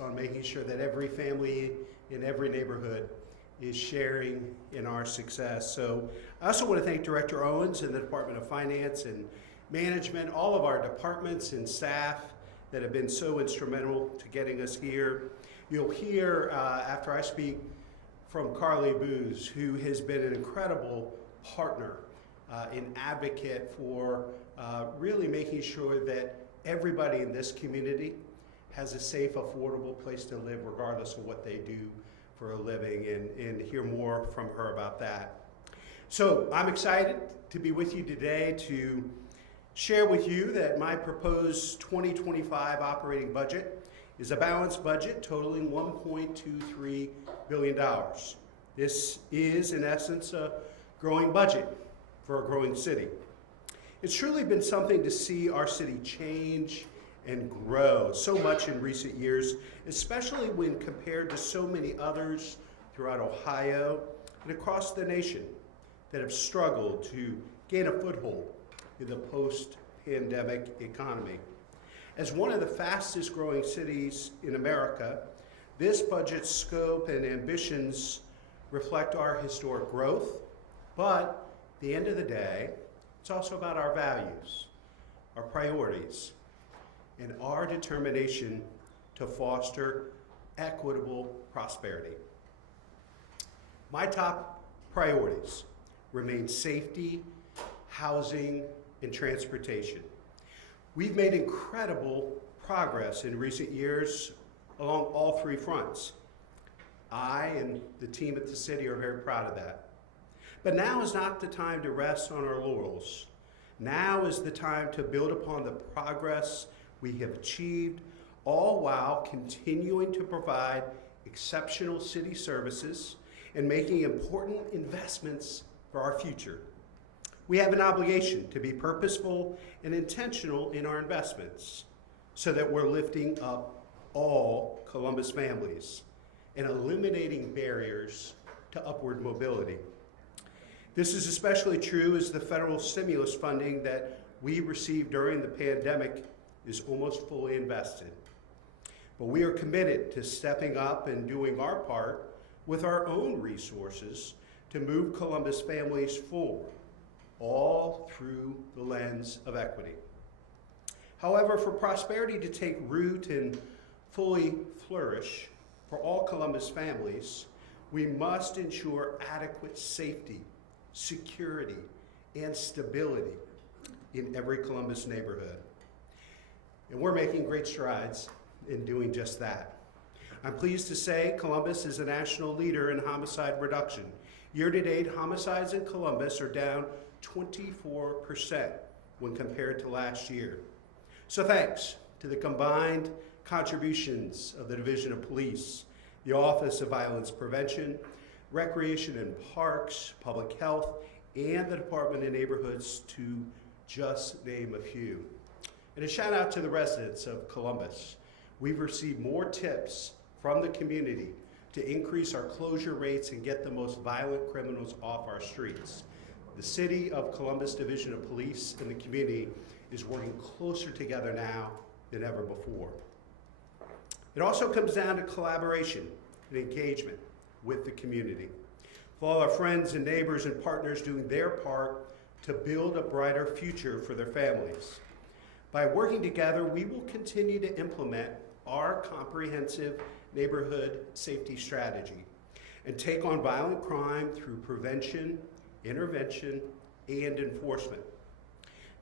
On making sure that every family in every neighborhood is sharing in our success. So I also want to thank Director Owens and the Department of Finance and Management, all of our departments and staff that have been so instrumental to getting us here. You'll hear after I speak from Carly Booz, who has been an incredible partner and advocate for really making sure that everybody in this community has a safe, affordable place to live regardless of what they do for a living, and hear more from her about that. So I'm excited to be with you today to share with you that my proposed 2025 operating budget is a balanced budget totaling $1.23 billion. This is, in essence, a growing budget for a growing city. It's truly been something to see our city change and grow so much in recent years, especially when compared to so many others throughout Ohio and across the nation that have struggled to gain a foothold in the post-pandemic economy. As one of the fastest growing cities in America, this budget's scope and ambitions reflect our historic growth, but at the end of the day, it's also about our values, our priorities, and our determination to foster equitable prosperity. My top priorities remain safety, housing, and transportation. We've made incredible progress in recent years along all three fronts. I and the team at the city are very proud of that. But now is not the time to rest on our laurels. Now is the time to build upon the progress we have achieved, all while continuing to provide exceptional city services and making important investments for our future. We have an obligation to be purposeful and intentional in our investments so that we're lifting up all Columbus families and eliminating barriers to upward mobility. This is especially true as the federal stimulus funding that we received during the pandemic is almost fully invested. But we are committed to stepping up and doing our part with our own resources to move Columbus families forward, all through the lens of equity. However, for prosperity to take root and fully flourish for all Columbus families, we must ensure adequate safety, security, and stability in every Columbus neighborhood. And we're making great strides in doing just that. I'm pleased to say Columbus is a national leader in homicide reduction. Year-to-date, homicides in Columbus are down 24% when compared to last year. So thanks to the combined contributions of the Division of Police, the Office of Violence Prevention, Recreation and Parks, Public Health, and the Department of Neighborhoods, to just name a few. And a shout out to the residents of Columbus. We've received more tips from the community to increase our closure rates and get the most violent criminals off our streets. The City of Columbus Division of Police and the community is working closer together now than ever before. It also comes down to collaboration and engagement with the community. For all our friends and neighbors and partners doing their part to build a brighter future for their families. By working together, we will continue to implement our comprehensive neighborhood safety strategy and take on violent crime through prevention, intervention, and enforcement.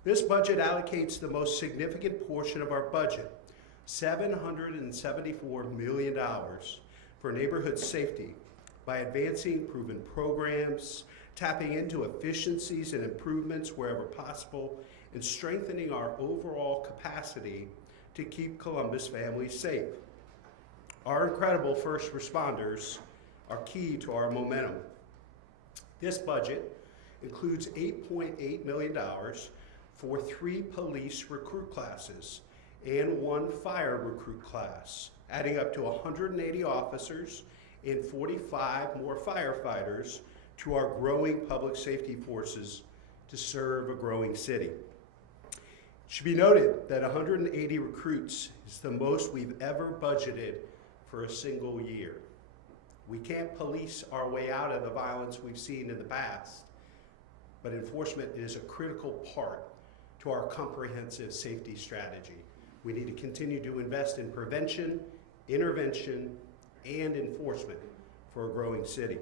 This budget allocates the most significant portion of our budget, $774 million, for neighborhood safety by advancing proven programs, tapping into efficiencies and improvements wherever possible, and strengthening our overall capacity to keep Columbus families safe. Our incredible first responders are key to our momentum. This budget includes $8.8 million for 3 police recruit classes and 1 fire recruit class, adding up to 180 officers and 45 more firefighters to our growing public safety forces to serve a growing city. Should be noted that 180 recruits is the most we've ever budgeted for a single year. We can't police our way out of the violence we've seen in the past, but enforcement is a critical part to our comprehensive safety strategy. We need to continue to invest in prevention, intervention, and enforcement for a growing city.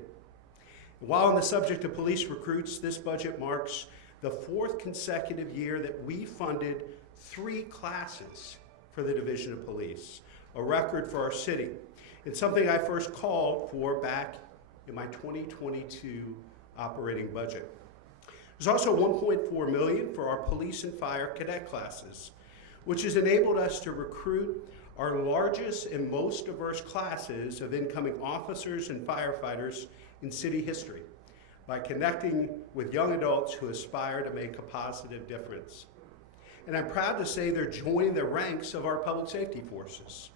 While on the subject of police recruits, this budget marks the 4th consecutive year that we funded 3 classes for the Division of Police, a record for our city, and something I first called for back in my 2022 operating budget. There's also $1.4 million for our police and fire cadet classes, which has enabled us to recruit our largest and most diverse classes of incoming officers and firefighters in city history by connecting with young adults who aspire to make a positive difference. And I'm proud to say they're joining the ranks of our public safety forces.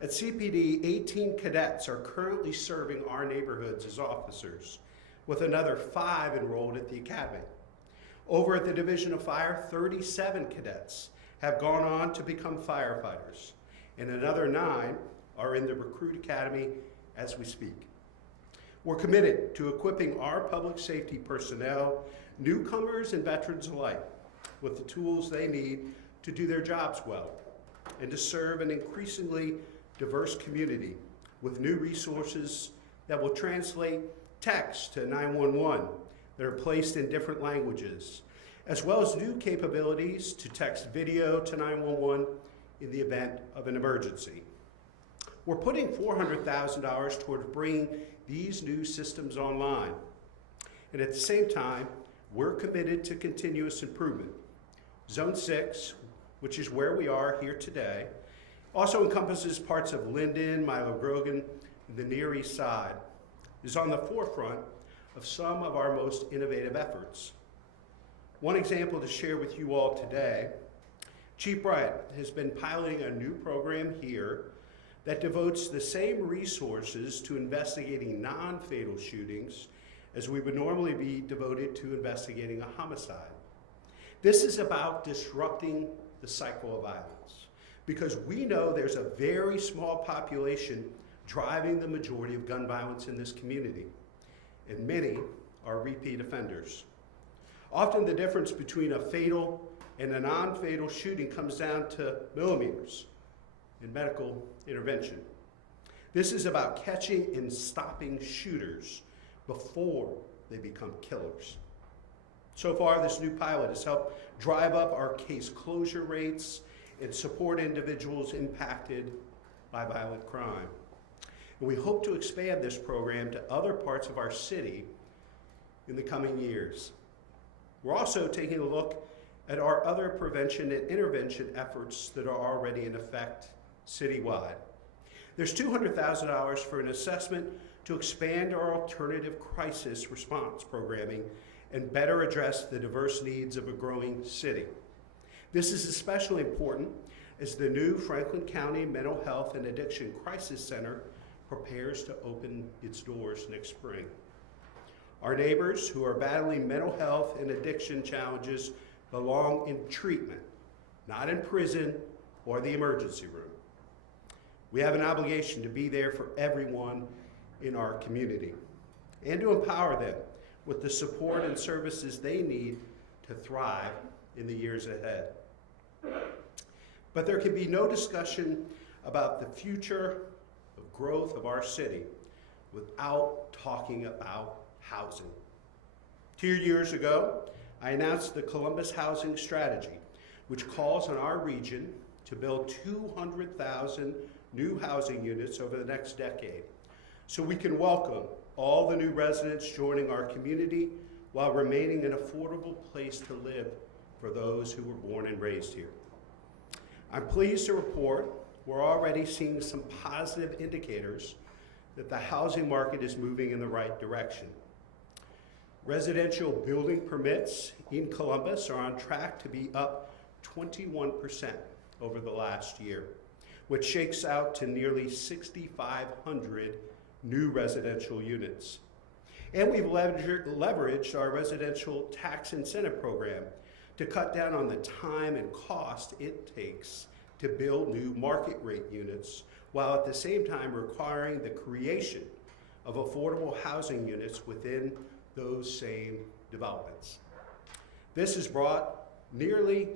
At CPD, 18 cadets are currently serving our neighborhoods as officers, with another 5 enrolled at the academy. Over at the Division of Fire, 37 cadets have gone on to become firefighters, and another 9 are in the Recruit Academy as we speak. We're committed to equipping our public safety personnel, newcomers and veterans alike, with the tools they need to do their jobs well and to serve an increasingly diverse community with new resources that will translate text to 911 that are placed in different languages, as well as new capabilities to text video to 911 in the event of an emergency. We're putting $400,000 towards bringing these new systems online. And at the same time, we're committed to continuous improvement. Zone 6, which is where we are here today, also encompasses parts of Linden, Milo Grogan, and the Near East Side, is on the forefront of some of our most innovative efforts. One example to share with you all today, Chief Bryant has been piloting a new program here that devotes the same resources to investigating non-fatal shootings as we would normally be devoted to investigating a homicide. This is about disrupting the cycle of violence, because we know there's a very small population driving the majority of gun violence in this community, and many are repeat offenders. Often the difference between a fatal and a non-fatal shooting comes down to millimeters in medical intervention. This is about catching and stopping shooters before they become killers. So far, this new pilot has helped drive up our case closure rates and support individuals impacted by violent crime. And we hope to expand this program to other parts of our city in the coming years. We're also taking a look at our other prevention and intervention efforts that are already in effect citywide. There's $200,000 for an assessment to expand our alternative crisis response programming and better address the diverse needs of a growing city. This is especially important as the new Franklin County Mental Health and Addiction Crisis Center prepares to open its doors next spring. Our neighbors who are battling mental health and addiction challenges belong in treatment, not in prison or the emergency room. We have an obligation to be there for everyone in our community and to empower them with the support and services they need to thrive in the years ahead. But there can be no discussion about the future of growth of our city without talking about housing. 2 years ago, I announced the Columbus Housing Strategy, which calls on our region to build 200,000 new housing units over the next decade, so we can welcome all the new residents joining our community while remaining an affordable place to live for those who were born and raised here. I'm pleased to report we're already seeing some positive indicators that the housing market is moving in the right direction. Residential building permits in Columbus are on track to be up 21% over the last year, which shakes out to nearly 6,500 new residential units. And we've leveraged our residential tax incentive program to cut down on the time and cost it takes to build new market rate units, while at the same time requiring the creation of affordable housing units within those same developments. This has brought nearly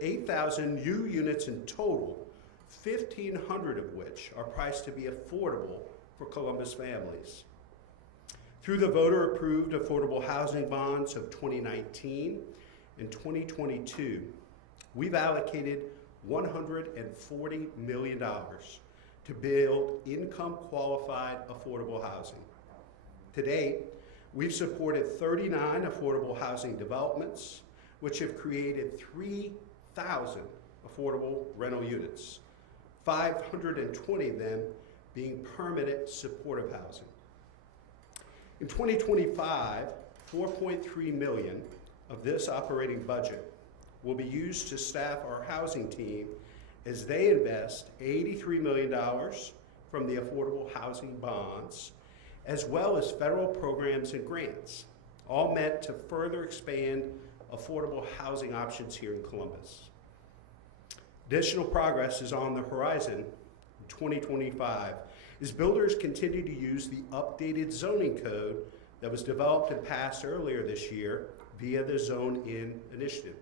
8,000 new units in total, 1,500 of which are priced to be affordable for Columbus families. Through the voter-approved affordable housing bonds of 2019 and 2022, we've allocated $140 million to build income-qualified affordable housing. To date, we've supported 39 affordable housing developments, which have created 3,000 affordable rental units, 520 of them being permanent supportive housing. In 2025, $4.3 million of this operating budget will be used to staff our housing team as they invest $83 million from the affordable housing bonds, as well as federal programs and grants, all meant to further expand affordable housing options here in Columbus. Additional progress is on the horizon in 2025 as builders continue to use the updated zoning code that was developed and passed earlier this year via the Zone In initiative.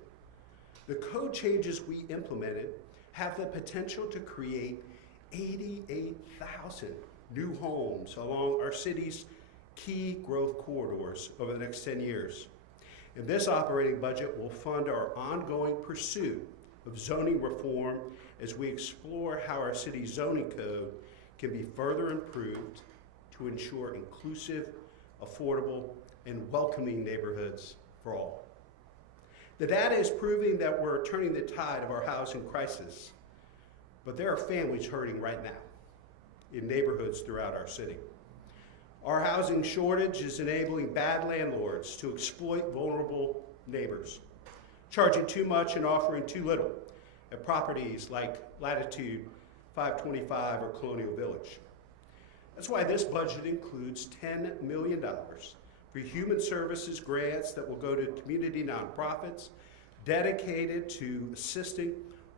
The code changes we implemented have the potential to create 88,000 new homes along our city's key growth corridors over the next 10 years. And this operating budget will fund our ongoing pursuit of zoning reform as we explore how our city's zoning code can be further improved to ensure inclusive, affordable, and welcoming neighborhoods for all. The data is proving that we're turning the tide of our housing crisis, but there are families hurting right now in neighborhoods throughout our city. Our housing shortage is enabling bad landlords to exploit vulnerable neighbors, charging too much and offering too little at properties like Latitude 525 or Colonial Village. That's why this budget includes $10 million for human services grants that will go to community nonprofits dedicated to assisting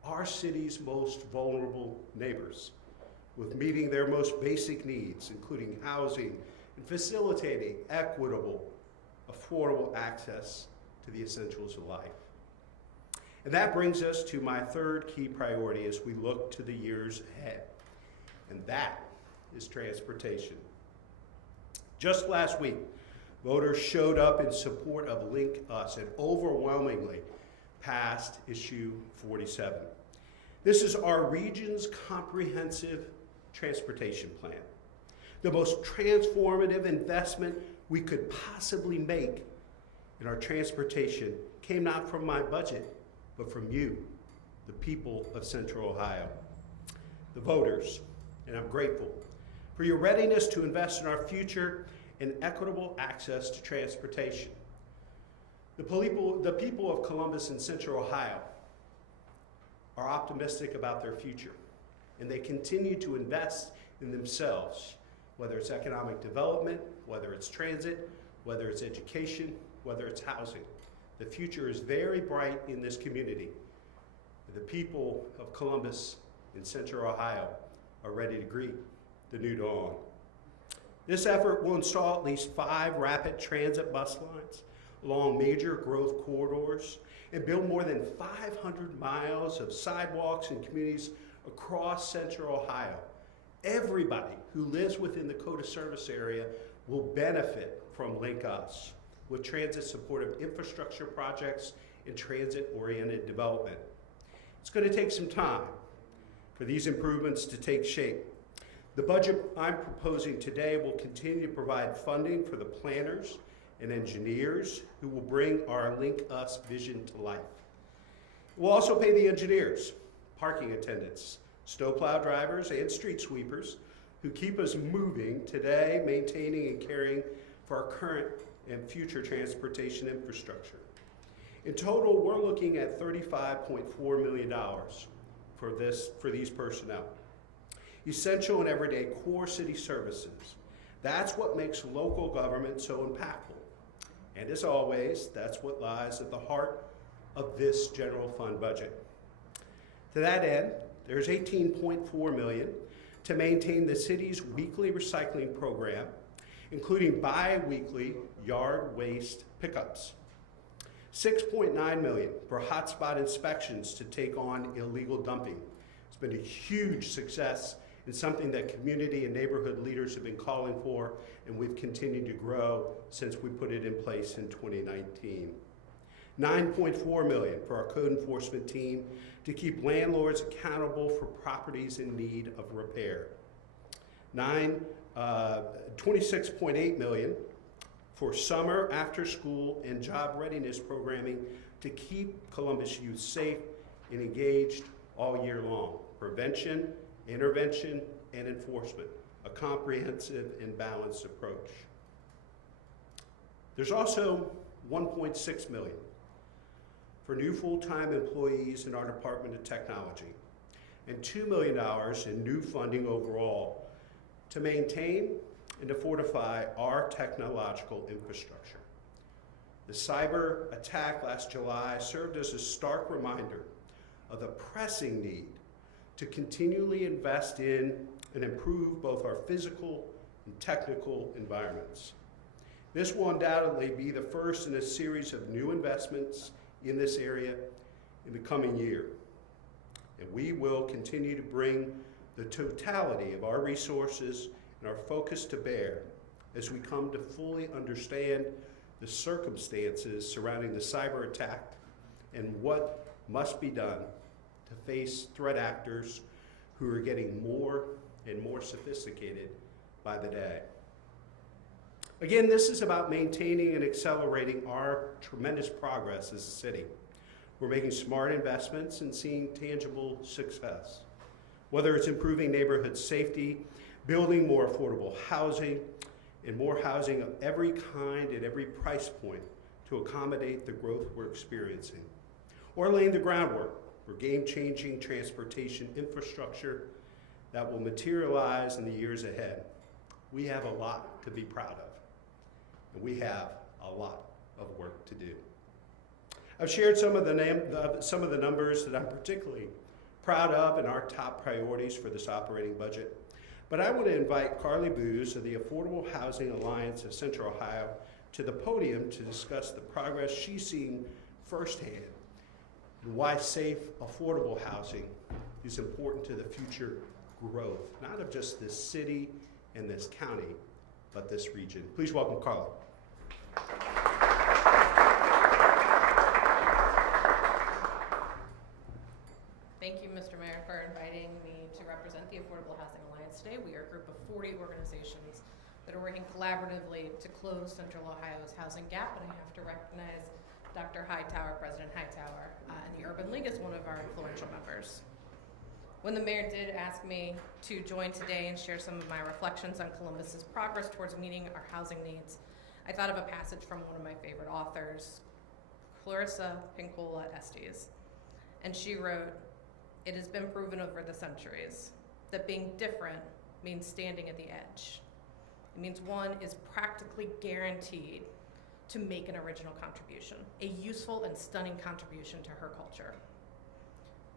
our city's most vulnerable neighbors with meeting their most basic needs, including housing and facilitating equitable, affordable access to the essentials of life. And that brings us to my third key priority as we look to the years ahead, and that is transportation. Just last week, voters showed up in support of Link Us and overwhelmingly passed Issue 47. This is our region's comprehensive transportation plan, the most transformative investment we could possibly make in our transportation came not from my budget, but from you, the people of Central Ohio, the voters, and I'm grateful for your readiness to invest in our future and equitable access to transportation. The people of Columbus and Central Ohio are optimistic about their future, and they continue to invest in themselves, whether it's economic development, whether it's transit, whether it's education, whether it's housing. The future is very bright in this community. The people of Columbus and Central Ohio are ready to greet the new dawn. This effort will install at least 5 rapid transit bus lines along major growth corridors and build more than 500 miles of sidewalks and communities across Central Ohio. Everybody who lives within the COTA service area will benefit from Link Us with transit-supportive infrastructure projects and transit-oriented development. It's going to take some time for these improvements to take shape. The budget I'm proposing today will continue to provide funding for the planners and engineers who will bring our Link Us vision to life. We'll also pay the engineers, parking attendants, snowplow drivers, and street sweepers who keep us moving today, maintaining and caring for our current and future transportation infrastructure. In total, we're looking at $35.4 million for these personnel. Essential and everyday core city services. That's what makes local government so impactful. And as always, that's what lies at the heart of this general fund budget. To that end, there's $18.4 million to maintain the city's weekly recycling program, including bi-weekly yard waste pickups. $6.9 million for hotspot inspections to take on illegal dumping. It's been a huge success and something that community and neighborhood leaders have been calling for, and we've continued to grow since we put it in place in 2019. $9.4 million for our code enforcement team to keep landlords accountable for properties in need of repair. $26.8 million for summer, after school, and job readiness programming to keep Columbus youth safe and engaged all year long. Prevention, intervention, and enforcement, a comprehensive and balanced approach. There's also $1.6 million for new full-time employees in our Department of Technology, and $2 million in new funding overall to maintain and to fortify our technological infrastructure. The cyber attack last July served as a stark reminder of the pressing need to continually invest in and improve both our physical and technical environments. This will undoubtedly be the first in a series of new investments in this area in the coming year. And we will continue to bring the totality of our resources and our focus to bear as we come to fully understand the circumstances surrounding the cyber attack and what must be done to face threat actors who are getting more and more sophisticated by the day. Again, this is about maintaining and accelerating our tremendous progress as a city. We're making smart investments and seeing tangible success. Whether it's improving neighborhood safety, building more affordable housing, and more housing of every kind at every price point to accommodate the growth we're experiencing, or laying the groundwork for game-changing transportation infrastructure that will materialize in the years ahead. We have a lot to be proud of, and we have a lot of work to do. I've shared some of the numbers that I'm particularly proud of and our top priorities for this operating budget. But I want to invite Carly Booz of the Affordable Housing Alliance of Central Ohio to the podium to discuss the progress she's seeing firsthand and why safe, affordable housing is important to the future growth, not of just this city and this county, but this region. Please welcome Carly. Thank you, Mr. Mayor, for inviting me to represent the Affordable Housing Alliance today. We are a group of 40 organizations that are working collaboratively to close Central Ohio's housing gap, and I have to recognize Dr. Hightower, President Hightower, and the Urban League is one of our influential members. When the mayor did ask me to join today and share some of my reflections on Columbus's progress towards meeting our housing needs, I thought of a passage from one of my favorite authors, Clarissa Pinkola Estes, and she wrote, "It has been proven over the centuries that being different means standing at the edge. It means one is practically guaranteed to make an original contribution, a useful and stunning contribution to her culture."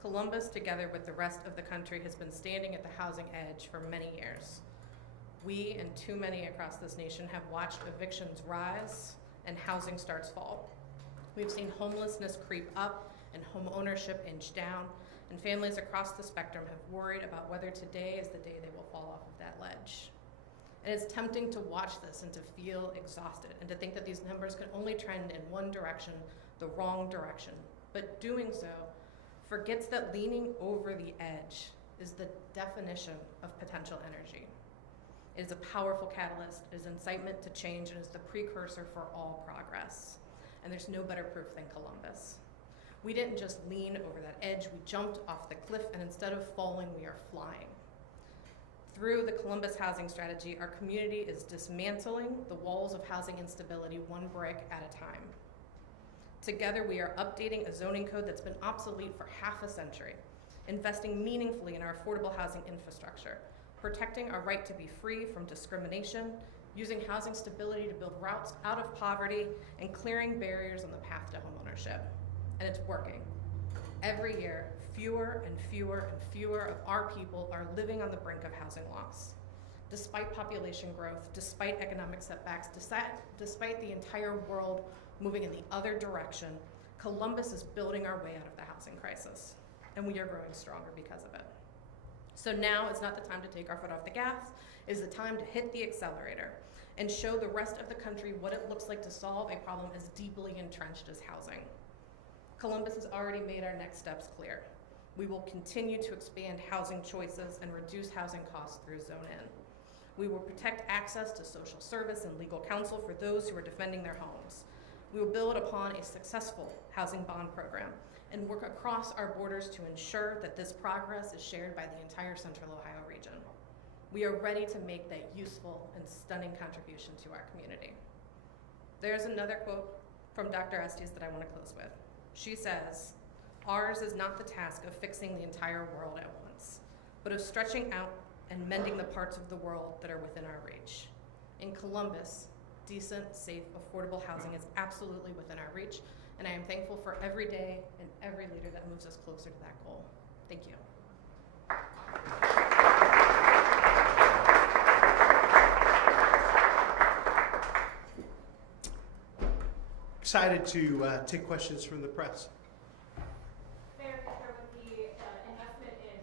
Columbus, together with the rest of the country, has been standing at the housing edge for many years. We, and too many across this nation, have watched evictions rise and housing starts fall. We've seen homelessness creep up and home ownership inch down, and families across the spectrum have worried about whether today is the day they will fall off of that ledge. And it's tempting to watch this and to feel exhausted and to think that these numbers can only trend in one direction, the wrong direction. But doing so forgets that leaning over the edge is the definition of potential energy. It is a powerful catalyst, it is incitement to change, and is the precursor for all progress. And there's no better proof than Columbus. We didn't just lean over that edge, we jumped off the cliff, and instead of falling, we are flying. Through the Columbus housing strategy, our community is dismantling the walls of housing instability one brick at a time. Together, we are updating a zoning code that's been obsolete for half a century, investing meaningfully in our affordable housing infrastructure, protecting our right to be free from discrimination, using housing stability to build routes out of poverty, and clearing barriers on the path to homeownership. and it's working. Every year, fewer and fewer and fewer of our people are living on the brink of housing loss. Despite population growth, despite economic setbacks, despite the entire world moving in the other direction, Columbus is building our way out of the housing crisis, and we are growing stronger because of it. So now is not the time to take our foot off the gas. It is the time to hit the accelerator and show the rest of the country what it looks like to solve a problem as deeply entrenched as housing. Columbus has already made our next steps clear. We will continue to expand housing choices and reduce housing costs through Zone In. We will protect access to social service and legal counsel for those who are defending their homes. We will build upon a successful housing bond program and work across our borders to ensure that this progress is shared by the entire Central Ohio region. We are ready to make that useful and stunning contribution to our community. There's another quote from Dr. Estes that I want to close with. She says, "Ours is not the task of fixing the entire world at once, but of stretching out and mending the parts of the world that are within our reach." In Columbus, decent, safe, affordable housing is absolutely within our reach, and I am thankful for every day and every leader that moves us closer to that goal. Thank you. Excited to take questions from the press. Mayor Ginther, with the investment in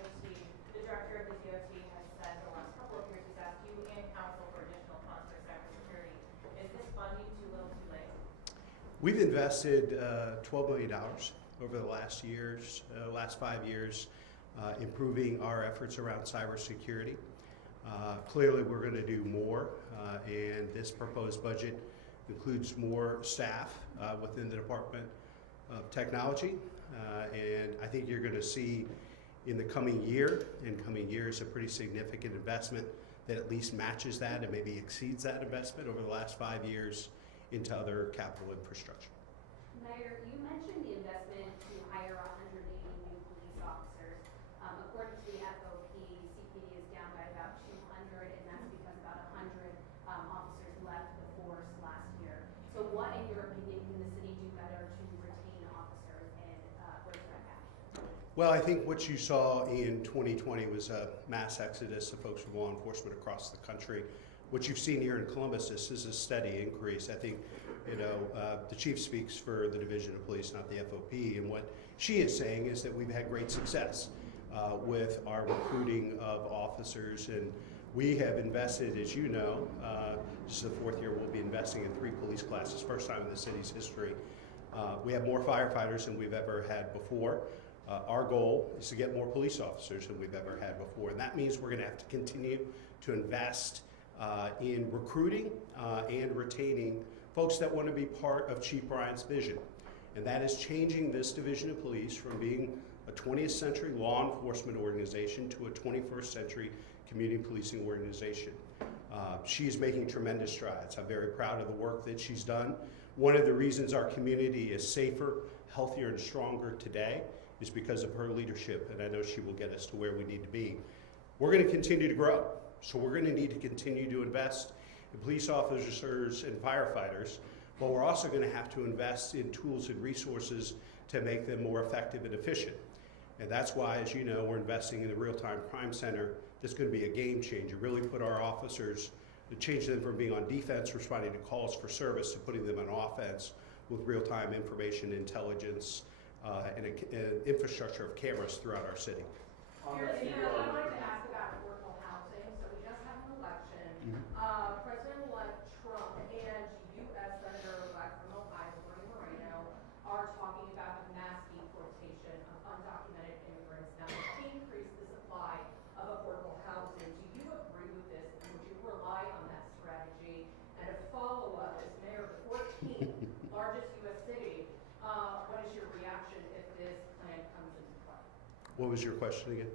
IT, the director of the DOT has said the last couple of years he's asked you and council for additional funds for cybersecurity. Is this funding too little, too late? We've invested $12 million over the last 5 years, improving our efforts around cybersecurity. Clearly, we're going to do more, and this proposed budget includes more staff within the Department of Technology, and I think you're going to see in the coming year and coming years a pretty significant investment that at least matches that and maybe exceeds that investment over the last 5 years into other capital infrastructure. Mayor, you mentioned the investment to hire 180 new police officers. According to the FOP, CPD is down by about 200, and that's because about 100 officers left the force last year. So what, in your opinion, can the city do better to retain officers and bring them back? Well, I think what you saw in 2020 was a mass exodus of folks from law enforcement across the country. What you've seen here in Columbus, this is a steady increase. I think, the chief speaks for the Division of Police, not the FOP, and what she is saying is that we've had great success with our recruiting of officers, and we have invested, as you know, this is the 4th year we'll be investing in 3 police classes, first time in the city's history. We have more firefighters than we've ever had before. Our goal is to get more police officers than we've ever had before, and that means we're going to have to continue to invest in recruiting and retaining folks that want to be part of Chief Bryant's vision. And that is changing this Division of Police from being a 20th century law enforcement organization to a 21st century community policing organization. She's making tremendous strides. I'm very proud of the work that she's done. One of the reasons our community is safer, healthier, and stronger today is because of her leadership, and I know she will get us to where we need to be. We're going to continue to grow. So we're going to need to continue to invest in police officers and firefighters, but we're also going to have to invest in tools and resources to make them more effective and efficient. And that's why, as you know, we're investing in the real-time crime center. That's going to be a game changer, really put our officers, to change them from being on defense, responding to calls for service, to putting them on offense with real-time information intelligence and an infrastructure of cameras throughout our city. I'd like to ask about affordable housing. So we just had an election. President-elect Trump and U.S. Senator-elect from Ohio, Bernie Moreno, are talking about a mass deportation of undocumented immigrants now to increase the supply of affordable housing. Do you agree with this, and would you rely on that strategy? And a follow-up, as mayor of the 14th largest U.S. city, what is your reaction if this plan comes into play? What was your question again?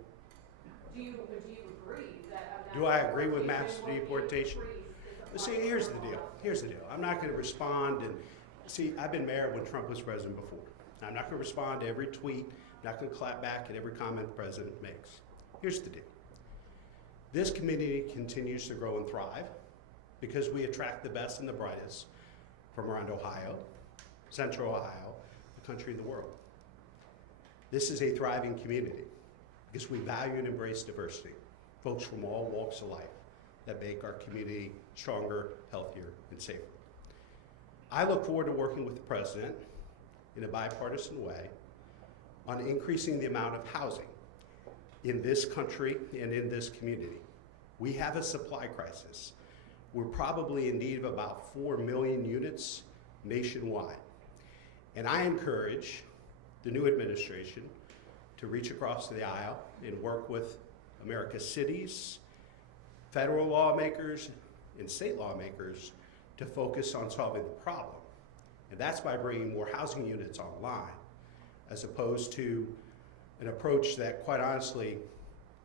Do you agree that Do I agree with mass deportation? See, here's the deal. I'm not going to respond and see. I've been mayor when Trump was president before. I'm not going to respond to every tweet. I'm not going to clap back at every comment the president makes. Here's the deal. This community continues to grow and thrive because we attract the best and the brightest from around Ohio, Central Ohio, the country in the world. This is a thriving community because we value and embrace diversity, folks from all walks of life that make our community stronger, healthier, and safer. I look forward to working with the President in a bipartisan way on increasing the amount of housing in this country and in this community. We have a supply crisis. We're probably in need of about 4 million units nationwide. And I encourage the new administration to reach across the aisle and work with America's cities, federal lawmakers, and state lawmakers to focus on solving the problem. And that's by bringing more housing units online, as opposed to an approach that, quite honestly,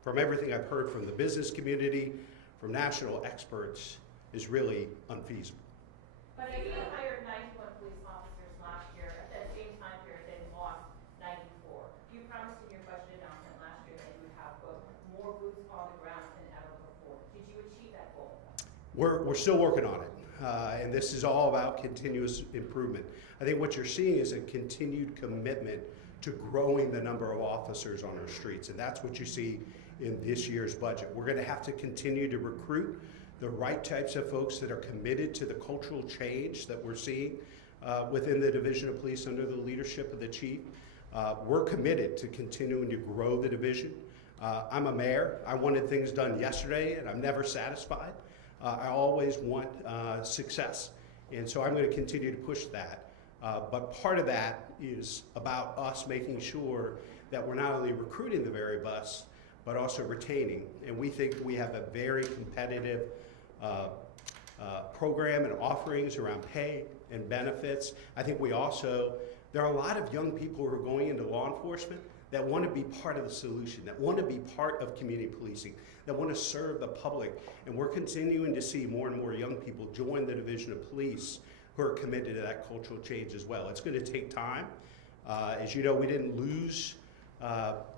from everything I've heard from the business community, from national experts, is really unfeasible. But if you hired 91 police officers last year, at that same time period, they lost 94. You promised in your budget announcement last year that you would have more boots on the ground than ever before. Did you achieve that goal? We're still working on it, and this is all about continuous improvement. I think what you're seeing is a continued commitment to growing the number of officers on our streets, and that's what you see in this year's budget. We're going to have to continue to recruit the right types of folks that are committed to the cultural change that we're seeing within the Division of Police under the leadership of the Chief. We're committed to continuing to grow the division. I'm a mayor. I wanted things done yesterday, and I'm never satisfied. I always want success, and so I'm going to continue to push that. But part of that is about us making sure that we're not only recruiting the very best, but also retaining. And we think we have a very competitive program and offerings around pay and benefits. I think we also, there are a lot of young people who are going into law enforcement that want to be part of the solution, that want to be part of community policing, that want to serve the public. And we're continuing to see more and more young people join the Division of Police who are committed to that cultural change as well. It's going to take time. As you know, we didn't lose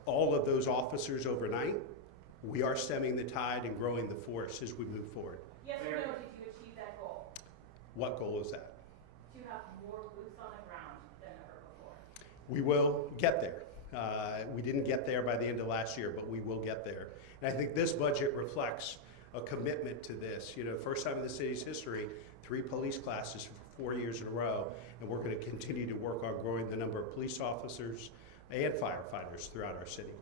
all of those officers overnight. We are stemming the tide and growing the force as we move forward. Yes or no, did you achieve that goal? What goal is that? To have more boots on the ground than ever before. We will get there. We didn't get there by the end of last year, but we will get there. And I think this budget reflects a commitment to this. You know, first time in the city's history, 3 police classes for 4 years in a row, and we're going to continue to work on growing the number of police officers and firefighters throughout our city.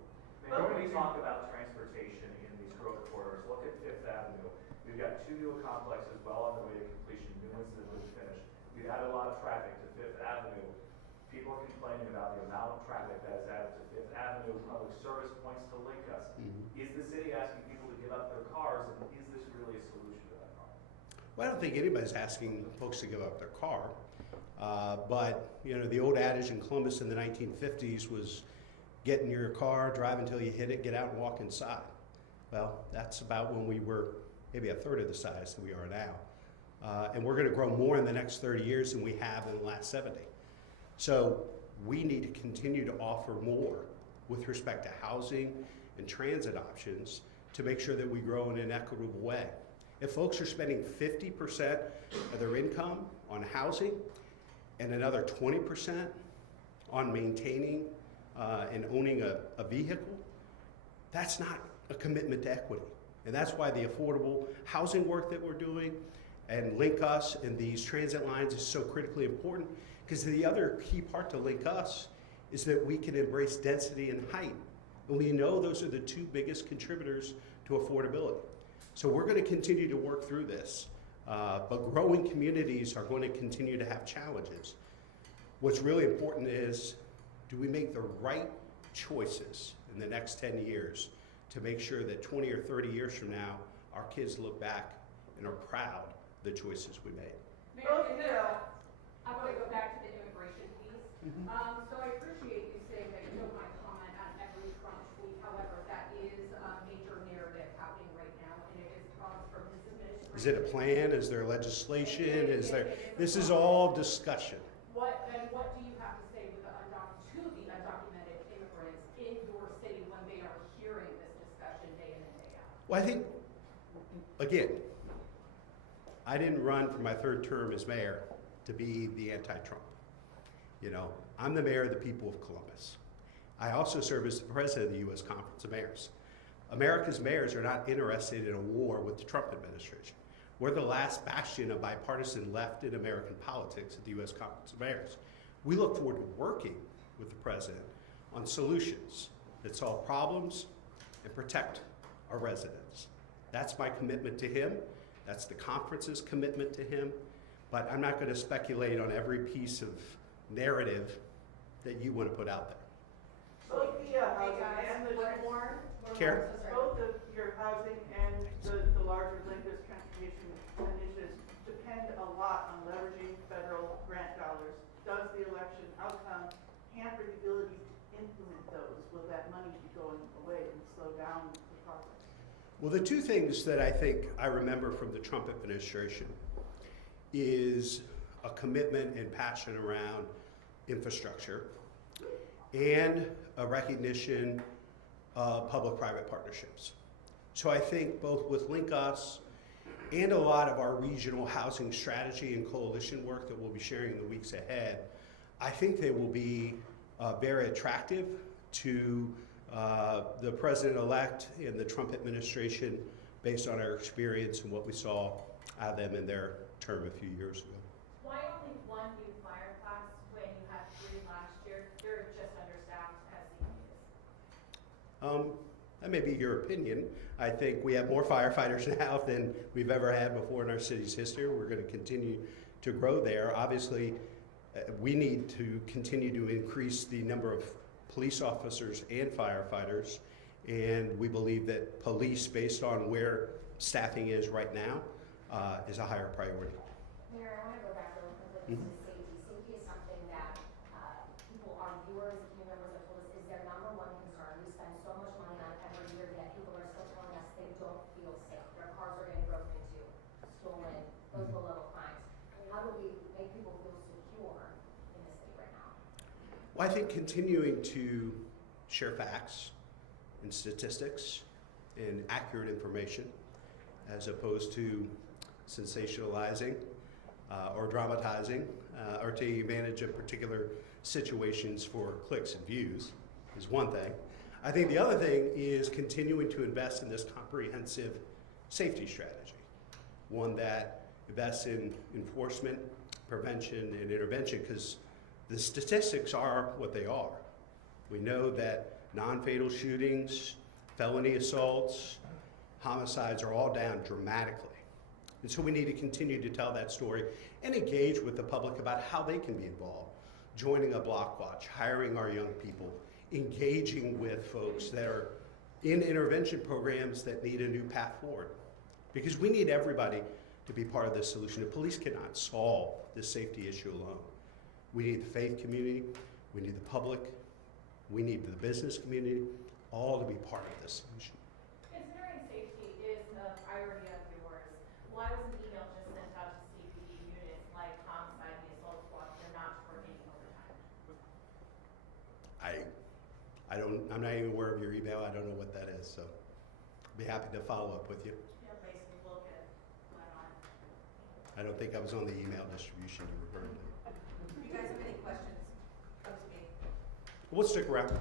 When we talk about transportation in these growth corridors, look at Fifth Avenue. We've got 2 new complexes well on the way to completion, new ones that have been finished. We've added a lot of traffic to Fifth Avenue. People are complaining about the amount of traffic that is added to Fifth Avenue. Public service points to link us. Is the city asking people to give up their cars, and is this really a solution to that problem? Well, I don't think anybody's asking folks to give up their car. But, you know, the old adage in Columbus in the 1950s was get in your car, drive until you hit it, get out and walk inside. Well, that's about when we were maybe a third of the size that we are now. And we're going to grow more in the next 30 years than we have in the last 70. So we need to continue to offer more with respect to housing and transit options to make sure that we grow in an equitable way. If folks are spending 50% of their income on housing and another 20% on maintaining and owning a vehicle, that's not a commitment to equity. And that's why the affordable housing work that we're doing and Link Us and these transit lines is so critically important, because the other key part to Link Us is that we can embrace density and height. And we know those are the 2 biggest contributors to affordability. So we're going to continue to work through this, but growing communities are going to continue to have challenges. What's really important is, do we make the right choices in the next 10 years to make sure that 20 or 30 years from now, our kids look back and are proud of the choices we made? Mayor, I want to go back to the immigration piece. So I appreciate you saying that you don't want to comment on every Trump tweet. However, that is a major narrative happening right now, and it is from his administration. Is it a plan? Is there legislation? Is there? This is all discussion. What do you have to say to the undocumented immigrants in your city when they are hearing this discussion day in and day out? Well, I think, again, I didn't run for my 3rd term as mayor to be the anti-Trump. You know, I'm the mayor of the people of Columbus. I also serve as the president of the U.S. Conference of Mayors. America's mayors are not interested in a war with the Trump administration. We're the last bastion of bipartisan left in American politics at the U.S. Conference of Mayors. We look forward to working with the president on solutions that solve problems and protect our residents. That's my commitment to him. That's the conference's commitment to him. But I'm not going to speculate on every piece of narrative that you want to put out there. Both the housing and the Karen? both of your housing and the larger Linda's transportation initiatives depend a lot on leveraging federal grant dollars. Does the election outcome hamper the ability to implement those? Will that money be going away and slow down the progress? Well, the two things that I think I remember from the Trump administration is a commitment and passion around infrastructure and a recognition of public-private partnerships. So I think both with Link Us and a lot of our regional housing strategy and coalition work that we'll be sharing in the weeks ahead, I think they will be very attractive to the president-elect and the Trump administration based on our experience and what we saw out of them in their term a few years ago. Why only one new fire class when you had 3 last year? You're just understaffed as CPUs. That may be your opinion. I think we have more firefighters now than we've ever had before in our city's history. We're going to continue to grow there. Obviously, we need to continue to increase the number of police officers and firefighters, and we believe that police, based on where staffing is right now, is a higher priority. Mayor, I want to go back real quickly to safety. Safety is something that people, our viewers, community members have told us is their #1 concern. We spend so much money on it every year, yet people are still telling us they don't feel safe. Their cars are getting broken into, stolen, those low-level crimes. How do we make people feel secure in the city right now? Well, I think continuing to share facts and statistics and accurate information as opposed to sensationalizing or dramatizing or taking advantage of particular situations for clicks and views is one thing. I think the other thing is continuing to invest in this comprehensive safety strategy, one that invests in enforcement, prevention, and intervention, because the statistics are what they are. We know that non-fatal shootings, felony assaults, homicides are all down dramatically. And so we need to continue to tell that story and engage with the public about how they can be involved. Joining a block watch, hiring our young people, engaging with folks that are in intervention programs that need a new path forward. Because we need everybody to be part of this solution. The police cannot solve this safety issue alone. We need the faith community, we need the public, we need the business community, all to be part of this solution. Considering safety is a priority of yours, why was an email just sent out to CPD units like homicide, the assault squad, they're not working overtime? I'm not even aware of your email. I don't know what that is, so I'd be happy to follow up with you. Yeah, basically look at went on. I don't think I was on the email distribution you referred to. If you guys have any questions, come to me. We'll stick around.